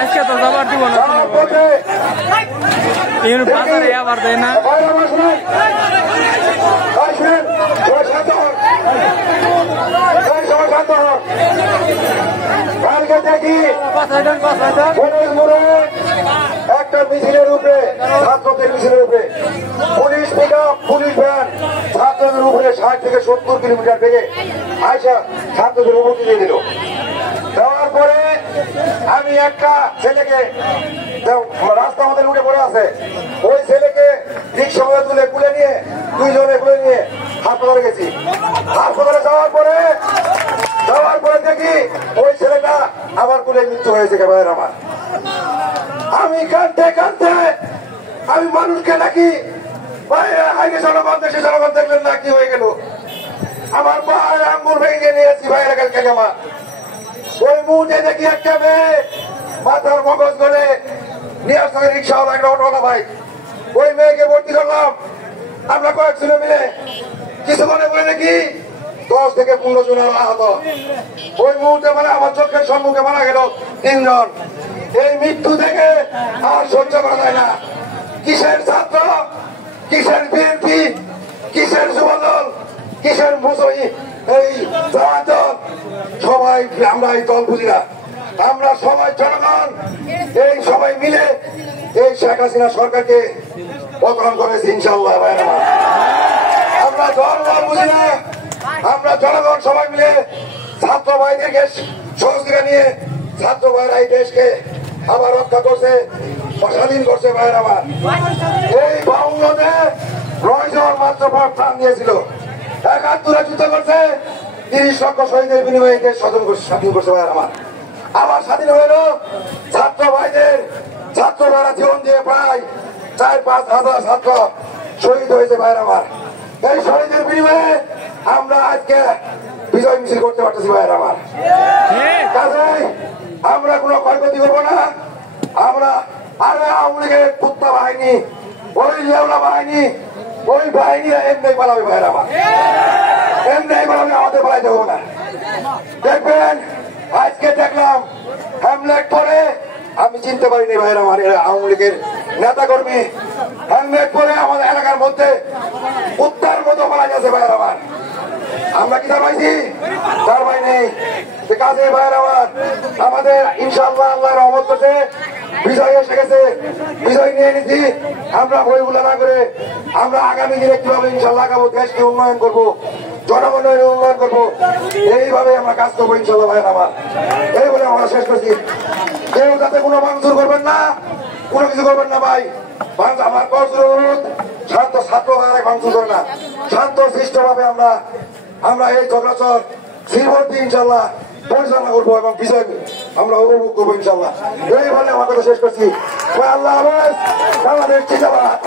আজকে তো যাবার দিব না এর বাজারে আবার দেয় না একটা মিছিলের উপরে ছাত্রদের মিছিলের উপরে পুলিশ পিকআপ পুলিশ ভ্যান ছাত্রদের উপরে 60 থেকে 70 কিলোমিটার বেগে আইসা ছাত্রদের অনুমতি দিয়ে দিল। দেওয়ার পরে আমি একটা ছেলেকে রাস্তা আমাদের উঠে পড়ে আছে ওই ছেলেকে রিক্সা তুলে কুলে নিয়ে দুইজনে কুলে নিয়ে হাসপাতালে গেছি। হাসপাতালে যাওয়ার পরে দেখি ওই ছেলেটা আমার কুলে মৃত্যু হয়েছে। ভাইয়ের আমার আমি কাঁদতে কাঁদতে আমি মানুষকে ডাকি আগে জনগণ দেশে জনগণ দেখলেন না কি হয়ে গেল আমার পায়ের আঙ্গুল ভেঙে নিয়েছি ভাইয়ের কালকে জামা। ওই মুহূর্তে দেখি একটা মেয়ে মাথার মগজ করে নিয়ে আসতে রিক্সাওয়ালা একটা অটোওয়ালা ভাই ওই মেয়েকে ভর্তি করলাম। আমরা কয়েক ছেলে মিলে কিছু মনে করে নাকি 10 থেকে 15 জন আহত। ওই মুহূর্তে মানে আমার চোখের সম্মুখে মারা গেল 3 জন। এই মৃত্যু থেকে আর সহ্য করা যায় না। কিসের ছাত্র, কিসের বিএনপি, কিসের যুবদল, কিসের মুসলিম এই দল, সবাই আমরা এই দল বুঝি না। আমরা সবাই জনগণ এই সবাই মিলে এই শেখ হাসিনা সরকারকে পতন করেছি ইনশাল্লাহ। আমরা দল বুঝি না, আমরা জনগণ সবাই মিলে ছাত্র ভাইদেরকে সহযোগিতা নিয়ে ছাত্র ভাইরা এই দেশকে আবার রক্ষা করছে, স্বাধীন করছে। ভাইয়ের আমার এই 52-তে 9 জন মাত্র প্রাণ দিয়েছিল, 71-এ যুদ্ধ করছে, 30 লক্ষ শহীদের বিনিময়ে দেশ স্বাধীন করছে। ভাইয়ের আমার আবার স্বাধীন হইল ছাত্র ভাইদের, ছাত্র ভাইরা জীবন দিয়ে প্রায় 4-5 হাজার ছাত্র শহীদ হয়েছে। ভাইয়ের আমার এই শহীদের বিনিময়ে আমরা আজকে বিজয় মিছিল করতে পারতেছি। ভাইয়ের আমার কাজেই আমরা কোনো ক্ষয়ক্ষতি করবো না। আমরা আরে আওয়ামী লীগের কুত্তা বাহিনী, ওই লেওলা বাহিনী, ওই বাহিনী এমনি পালাবে। ভাইয়ের আমার এমনি পালাবে, আমাদের পালাইতে হবে না। দেখবেন আজকে দেখলাম হেলমেট পরে আমি চিনতে পারিনি ভাইয়ের আমার আওয়ামী লীগের নেতা কর্মী হেলমেট পরে আমাদের এলাকার মধ্যে কুত্তার মতো পালা যাচ্ছে। ভাইয়ের আমার আমরা কি তার পাইছি? তার পাই নেই। কাজে ভাইয়ের আমার আমাদের ইনশাআল্লাহ আল্লাহ রহমত করছে, বিজয় এসে গেছে, বিজয় নিয়ে নিচ্ছি। আমরা বইগুলা না করে আমরা আগামী দিনে কিভাবে ইনশাআল্লাহ আগাবো, দেশকে উন্নয়ন করবো, জনগণের উন্নয়ন করবো, এইভাবে আমরা কাজ করবো ইনশাআল্লাহ। ভাইয়ের আমার এই বলে আমরা শেষ করছি। কেউ যাতে কোনো ভাঙচুর করবেন না, কোনো কিছু করবেন না। ভাই আমার কষ্টের অনুরোধ, শান্ত ছাত্র ভাইয়েরা ভাঙচুর করে না, শান্ত সৃষ্ট ভাবে আমরা এই ঝগড়াচর শ্রীবর্তী ইনশাল্লাহ পরিচালনা করবো এবং বিজয় আমরা উপভোগ করবো ইনশাল্লাহ। এই বলে আমার কথা শেষ করছি। আল্লাহ হাফেজ। বাংলাদেশ জিন্দাবাদ।